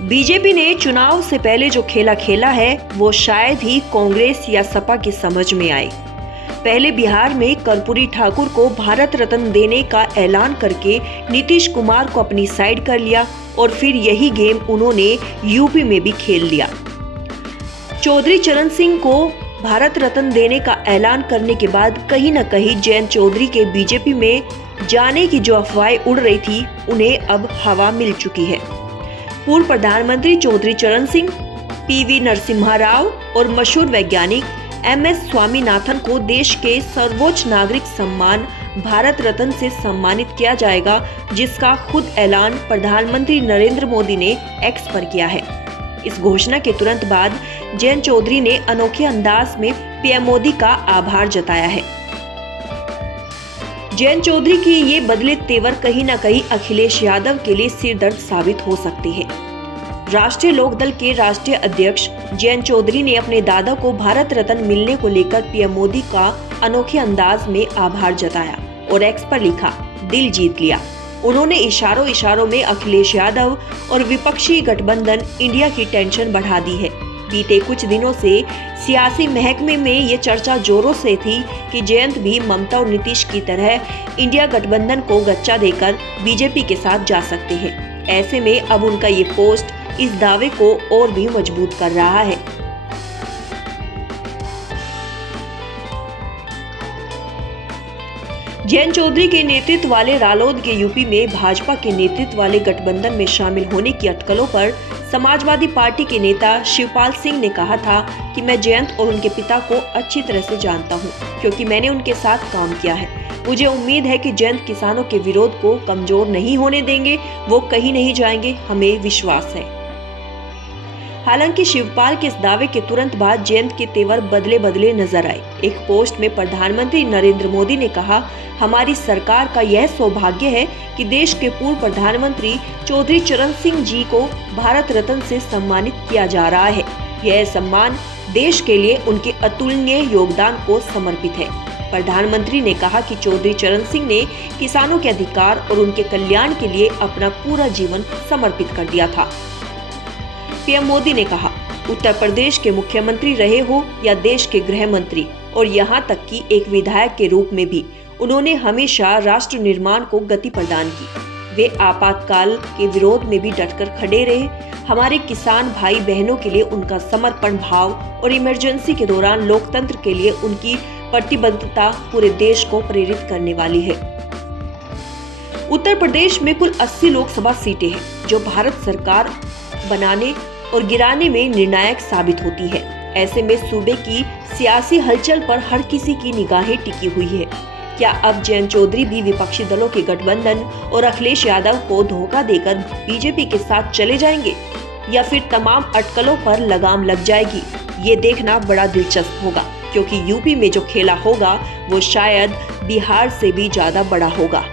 BJP ने चुनाव से पहले जो खेला खेला है वो शायद ही कांग्रेस या सपा की समझ में आए। पहले बिहार में कर्पूरी ठाकुर को भारत रत्न देने का ऐलान करके नीतीश कुमार को अपनी साइड कर लिया और फिर यही गेम उन्होंने यूपी में भी खेल लिया। चौधरी चरण सिंह को भारत रत्न देने का ऐलान करने के बाद कहीं न कहीं जयंत चौधरी के बीजेपी में जाने की जो अफवाहें उड़ रही थी उन्हें अब हवा मिल चुकी है। पूर्व प्रधानमंत्री चौधरी चरण सिंह, पीवी नरसिम्हा राव और मशहूर वैज्ञानिक एमएस स्वामीनाथन को देश के सर्वोच्च नागरिक सम्मान भारत रत्न से सम्मानित किया जाएगा, जिसका खुद ऐलान प्रधानमंत्री नरेंद्र मोदी ने एक्स पर किया है। इस घोषणा के तुरंत बाद जयंत चौधरी ने अनोखे अंदाज में पीएम मोदी का आभार जताया है। जयंत चौधरी की ये बदले तेवर कहीं न कहीं अखिलेश यादव के लिए सिरदर्द साबित हो सकती है। राष्ट्रीय लोकदल के राष्ट्रीय अध्यक्ष जयंत चौधरी ने अपने दादा को भारत रत्न मिलने को लेकर पीएम मोदी का अनोखे अंदाज में आभार जताया और एक्स पर लिखा, दिल जीत लिया। उन्होंने इशारों में अखिलेश यादव और विपक्षी गठबंधन इंडिया की टेंशन बढ़ा दी है। बीते कुछ दिनों से सियासी महकमे में ये चर्चा जोरों से थी कि जयंत भी ममता और नीतीश की तरह इंडिया गठबंधन को गच्चा देकर बीजेपी के साथ जा सकते हैं। ऐसे में अब उनका ये पोस्ट इस दावे को और भी मजबूत कर रहा है। जयंत चौधरी के नेतृत्व वाले रालोद के यूपी में भाजपा के नेतृत्व वाले गठबंधन में शामिल होने की अटकलों पर समाजवादी पार्टी के नेता शिवपाल सिंह ने कहा था कि मैं जयंत और उनके पिता को अच्छी तरह से जानता हूं, क्योंकि मैंने उनके साथ काम किया है। मुझे उम्मीद है कि जयंत किसानों के विरोध को कमजोर नहीं होने देंगे, वो कहीं नहीं जाएंगे, हमें विश्वास है। हालांकि शिवपाल के इस दावे के तुरंत बाद जयंत के तेवर बदले नजर आए। एक पोस्ट में प्रधानमंत्री नरेंद्र मोदी ने कहा, हमारी सरकार का यह सौभाग्य है कि देश के पूर्व प्रधानमंत्री चौधरी चरण सिंह जी को भारत रत्न से सम्मानित किया जा रहा है। यह सम्मान देश के लिए उनके अतुलनीय योगदान को समर्पित है। प्रधानमंत्री ने कहा कि चौधरी चरण सिंह ने किसानों के अधिकार और उनके कल्याण के लिए अपना पूरा जीवन समर्पित कर दिया था। पीएम मोदी ने कहा, उत्तर प्रदेश के मुख्यमंत्री रहे हो या देश के गृह मंत्री और यहाँ तक कि एक विधायक के रूप में भी उन्होंने हमेशा राष्ट्र निर्माण को गति प्रदान की। वे आपातकाल के विरोध में भी डटकर खड़े रहे। हमारे किसान भाई बहनों के लिए उनका समर्पण भाव और इमरजेंसी के दौरान लोकतंत्र के लिए उनकी प्रतिबद्धता पूरे देश को प्रेरित करने वाली है। उत्तर प्रदेश में कुल 80 लोकसभा सीटें हैं, जो भारत सरकार बनाने और गिराने में निर्णायक साबित होती है। ऐसे में सूबे की सियासी हलचल पर हर किसी की निगाहें टिकी हुई है। क्या अब जयंत चौधरी भी विपक्षी दलों के गठबंधन और अखिलेश यादव को धोखा देकर बीजेपी के साथ चले जाएंगे या फिर तमाम अटकलों पर लगाम लग जाएगी? ये देखना बड़ा दिलचस्प होगा, क्योंकि यूपी में जो खेला होगा वो शायद बिहार से भी ज्यादा बड़ा होगा।